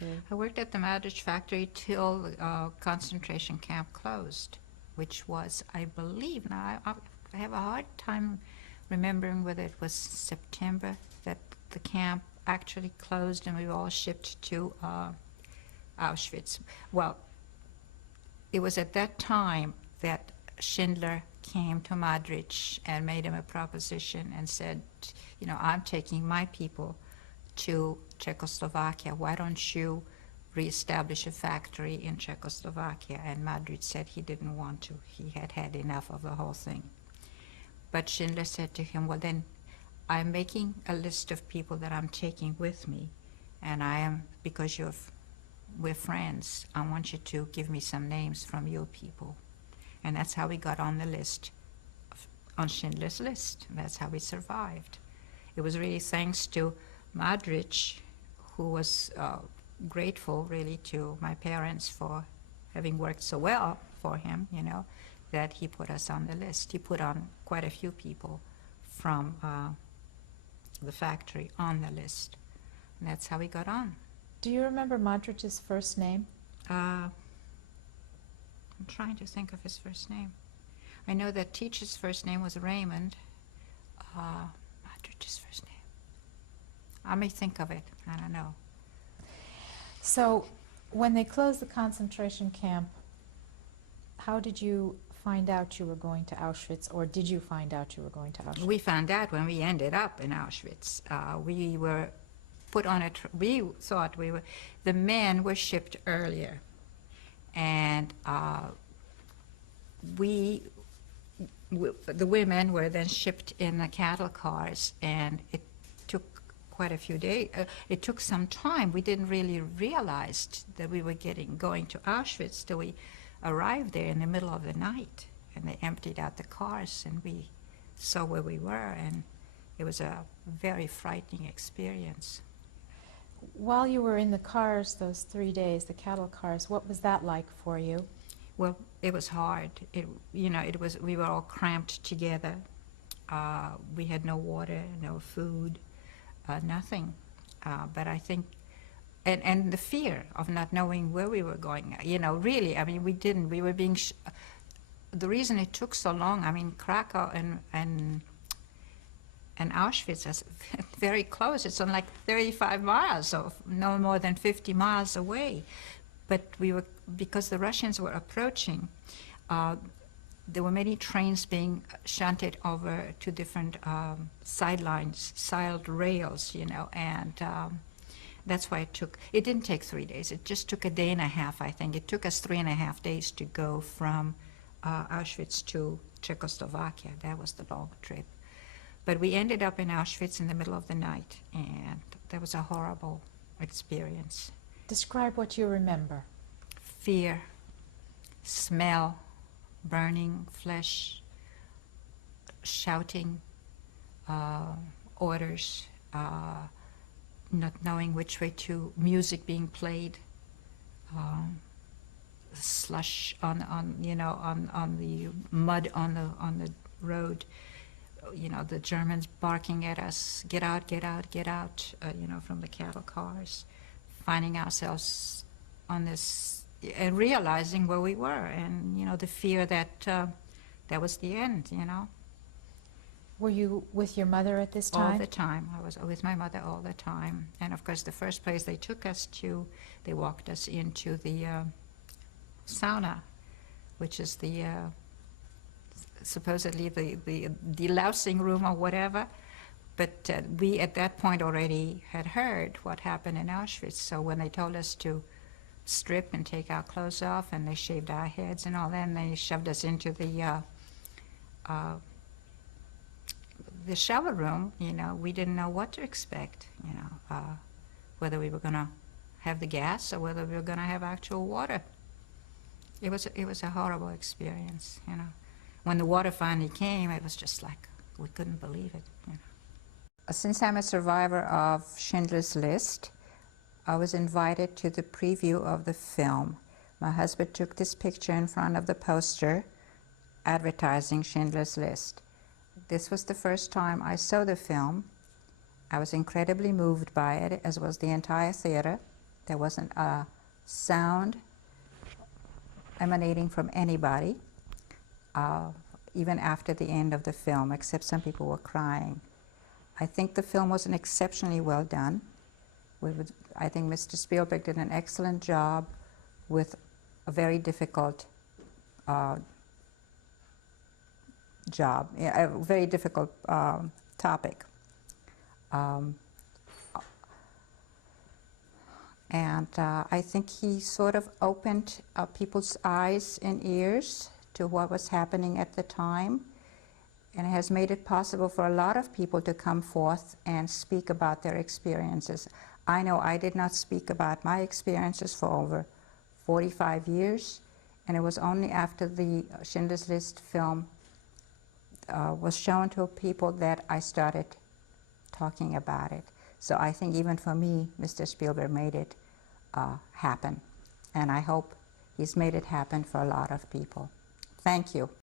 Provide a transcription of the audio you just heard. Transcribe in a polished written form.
I worked at the Madrid factory till the concentration camp closed, which was, I believe, now I have a hard time remembering whether it was September that the camp actually closed and we were all shipped to Auschwitz. Well, it was at that time that Schindler came to Madrid and made him a proposition and said, you know, I'm taking my people to Czechoslovakia. Why don't you reestablish a factory in Czechoslovakia? And Madrid said he didn't want to. He had had enough of the whole thing. But Schindler said to him, well, then I'm making a list of people that I'm taking with me, and I am, because we're friends, I want you to give me some names from your people. And that's how we got on the list, on Schindler's List. That's how we survived. It was really thanks to Madrid, who was grateful really to my parents for having worked so well for him, you know, that he put us on the list. He put on quite a few people from the factory on the list. And that's how we got on. Do you remember Madrid's first name? I'm trying to think of his first name. I know that Teach's first name was Raymond. Madrid's first name. I may think of it. I don't know. So, when they closed the concentration camp, how did you find out you were going to Auschwitz, or did you find out you were going to Auschwitz? We found out when we ended up in Auschwitz. We were put on a, we thought we were, the men were shipped earlier. And the women were then shipped in the cattle cars, and it took quite a few days. It took some time. We didn't really realize that we were going to Auschwitz till we arrived there in the middle of the night, and they emptied out the cars, and we saw where we were, and it was a very frightening experience. While you were in the cars those 3 days, the cattle cars, what was that like for you? Well, it was hard. You know, it was, we were all cramped together. We had no water, no food, nothing. But I think, and the fear of not knowing where we were going, you know, really, I mean, we were being, the reason it took so long, I mean, Krakow and Auschwitz is very close. It's on like 35 miles, so no more than 50 miles away. But we were, because the Russians were approaching, there were many trains being shunted over to different sidelines, side rails, you know, and that's why it didn't take 3 days. It just took a day and a half, I think. It took us 3.5 days to go from Auschwitz to Czechoslovakia. That was the long trip. But we ended up in Auschwitz in the middle of the night, and that was a horrible experience. Describe what you remember. Fear, smell, burning flesh, shouting orders, not knowing which way to, music being played, slush on the mud on the road. You know, the Germans barking at us, get out, get out, get out, you know, from the cattle cars, finding ourselves on this, and realizing where we were, and, you know, the fear that that was the end, you know. Were you with your mother at this time? All the time. I was with my mother all the time. And of course, the first place they took us to, they walked us into the sauna, which is the supposedly the delousing room or whatever, but we at that point already had heard what happened in Auschwitz. So when they told us to strip and take our clothes off, and they shaved our heads and all that, and they shoved us into the shower room, you know, we didn't know what to expect, you know, whether we were going to have the gas or whether we were going to have actual water. It was a horrible experience, you know. When the water finally came, it was just like, we couldn't believe it. You know. Since I'm a survivor of Schindler's List, I was invited to the preview of the film. My husband took this picture in front of the poster advertising Schindler's List. This was the first time I saw the film. I was incredibly moved by it, as was the entire theater. There wasn't a sound emanating from anybody, even after the end of the film, except some people were crying. I think the film was exceptionally well done. I think Mr. Spielberg did an excellent job with a very difficult a very difficult topic. And I think he sort of opened people's eyes and ears to what was happening at the time, and it has made it possible for a lot of people to come forth and speak about their experiences. I know I did not speak about my experiences for over 45 years, and it was only after the Schindler's List film was shown to people that I started talking about it. So I think even for me, Mr. Spielberg made it happen. And I hope he's made it happen for a lot of people. Thank you.